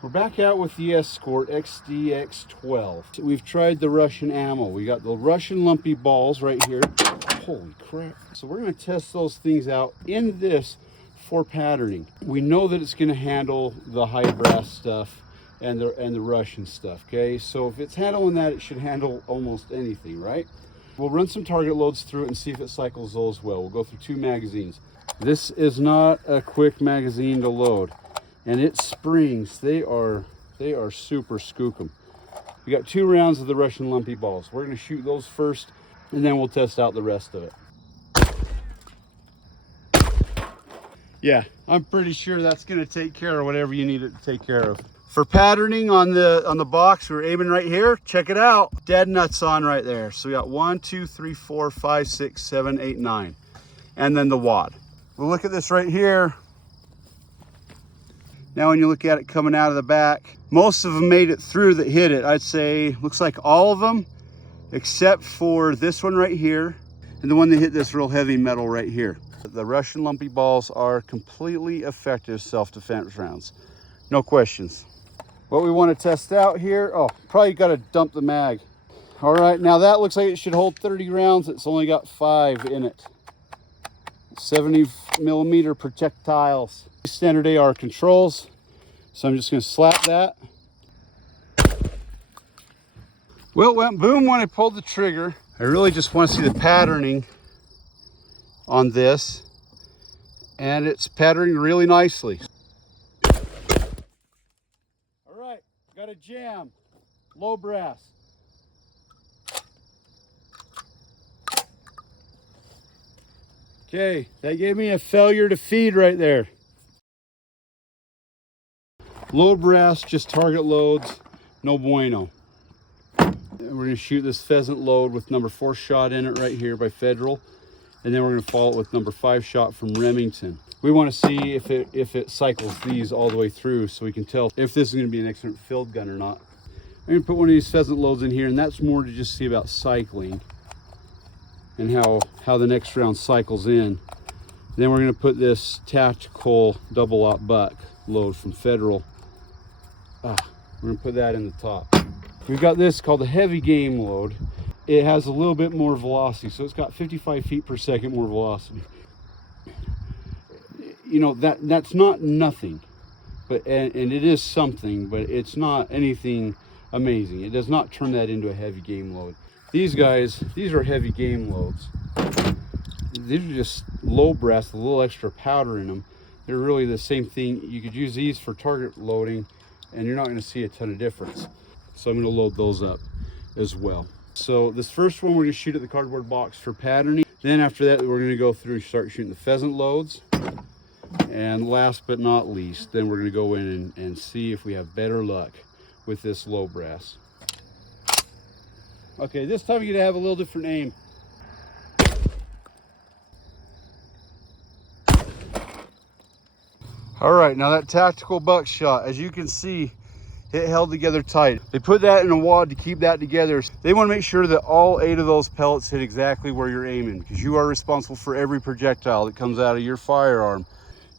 We're back out with the Escort XDX12. We've tried the Russian ammo. We got the Russian lumpy balls right here. Holy crap. So we're going to test those things out in this for patterning. We know that it's going to handle the high brass stuff and the Russian stuff, okay? So if it's handling that, it should handle almost anything, right? We'll run some target loads through it and see if it cycles those well. We'll go through 2 magazines. This is not a quick magazine to load. And its springs, they are super skookum. We got 2 rounds of the Russian lumpy balls. We're gonna shoot those first, and then we'll test out the rest of it. Yeah, I'm pretty sure that's gonna take care of whatever you need it to take care of. For patterning on the box, we're aiming right here. Check it out. Dead nuts on right there. So we got 1, 2, 3, 4, 5, 6, 7, 8, 9. And then the wad. We'll look at this right here. Now when you look at it coming out of the back, most of them made it through that hit it. I'd say, looks like all of them, except for this one right here, and the one that hit this real heavy metal right here. The Russian lumpy balls are completely effective self-defense rounds. No questions. What we want to test out here, oh, probably got to dump the mag. All right, now that looks like it should hold 30 rounds. It's only got 5 in it. 70mm projectiles. Standard AR controls. So I'm just going to slap that. Well, it went boom when I pulled the trigger. I really just want to see the patterning on this. And it's patterning really nicely. All right, got a jam. Low brass. Okay, that gave me a failure to feed right there. Low brass, just target loads, no bueno. And we're gonna shoot this pheasant load with number 4 shot in it right here by Federal. And then we're gonna follow it with number 5 shot from Remington. We wanna see if it cycles these all the way through so we can tell if this is gonna be an excellent field gun or not. I'm gonna put one of these pheasant loads in here, and that's more to just see about cycling and how the next round cycles in. Then we're gonna put this tactical double-aught buck load from Federal. We're gonna put that in the top. We've got this called the heavy game load. It has a little bit more velocity, so it's got 55 feet per second more velocity. You know, that's not nothing, but and it is something, but it's not anything amazing. It does not turn that into a heavy game load. These guys, these are heavy game loads. These are just low brass, a little extra powder in them. They're really the same thing. You could use these for target loading, and you're not going to see a ton of difference. So I'm going to load those up as well. So this first one we're going to shoot at the cardboard box for patterning. Then after that, we're going to go through and start shooting the pheasant loads. And last but not least, then we're going to go in and see if we have better luck with this low brass. Okay, this time you're going to have a little different aim. All right, now that tactical buckshot, as you can see, it held together tight. They put that in a wad to keep that together. They want to make sure that all 8 of those pellets hit exactly where you're aiming, because you are responsible for every projectile that comes out of your firearm.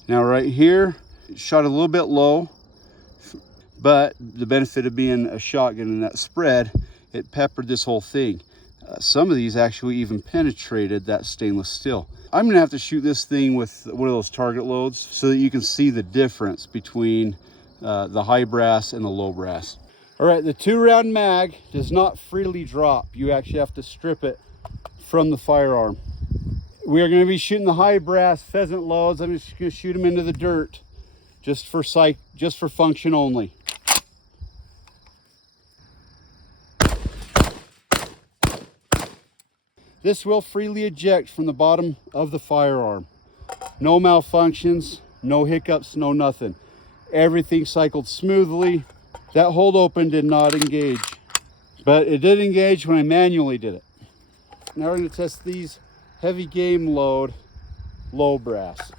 Now right here, it shot a little bit low, but the benefit of being a shotgun and that spread, it peppered this whole thing. Some of these actually even penetrated that stainless steel. I'm gonna have to shoot this thing with one of those target loads so that you can see the difference between the high brass and the low brass. All right, the 2-round mag does not freely drop. You actually have to strip it from the firearm. We are going to be shooting the high brass pheasant loads. I'm just going to shoot them into the dirt, just for function only. This will freely eject from the bottom of the firearm. No malfunctions, no hiccups, no nothing. Everything cycled smoothly. That hold open did not engage, but it did engage when I manually did it. Now we're going to test these heavy game load low brass.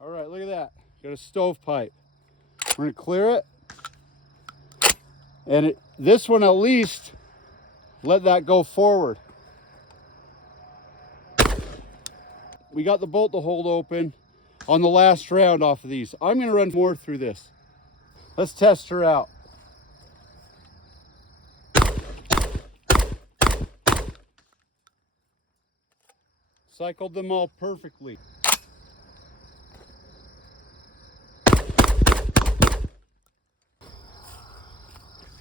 All right, look at that. Got a stovepipe. We're going to clear it. And this one at least Let that go forward. We got the bolt to hold open on the last round off of these. I'm gonna run more through this. Let's test her out. Cycled them all perfectly.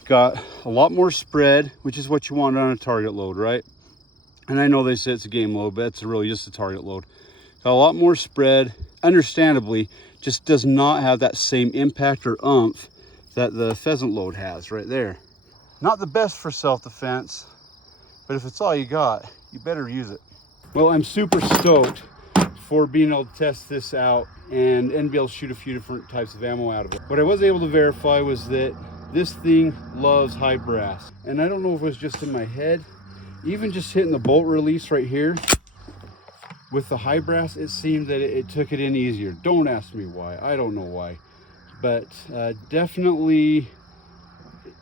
Got a lot more spread, which is what you want on a target load, right? And I know they say it's a game load, but it's really just a target load. Got a lot more spread, understandably, just does not have that same impact or oomph that the pheasant load has right there. Not the best for self-defense, but if it's all you got, you better use it. Well, I'm super stoked for being able to test this out and be able to shoot a few different types of ammo out of it. What I was able to verify was that this thing loves high brass. And I don't know if it was just in my head, even just hitting the bolt release right here with the high brass, it seemed that it took it in easier. Don't ask me why, I don't know why. But definitely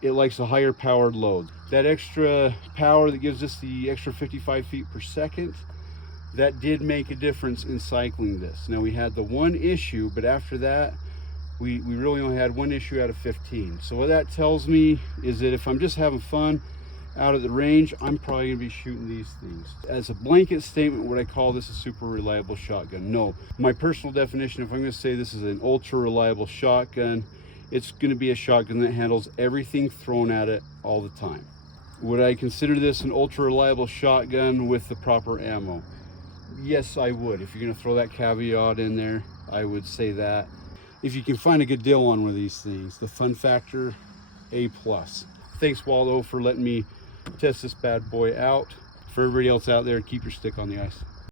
it likes a higher powered load. That extra power that gives us the extra 55 feet per second, that did make a difference in cycling this. Now we had the one issue, but after that, we really only had one issue out of 15. So what that tells me is that if I'm just having fun out at the range, I'm probably gonna be shooting these things. As a blanket statement, would I call this a super reliable shotgun? No. My personal definition, if I'm gonna say this is an ultra reliable shotgun, it's gonna be a shotgun that handles everything thrown at it all the time. Would I consider this an ultra reliable shotgun with the proper ammo? Yes, I would. If you're gonna throw that caveat in there, I would say that. If you can find a good deal on one of these things, the fun factor, A+. Thanks, Waldo, for letting me test this bad boy out. For everybody else out there, keep your stick on the ice.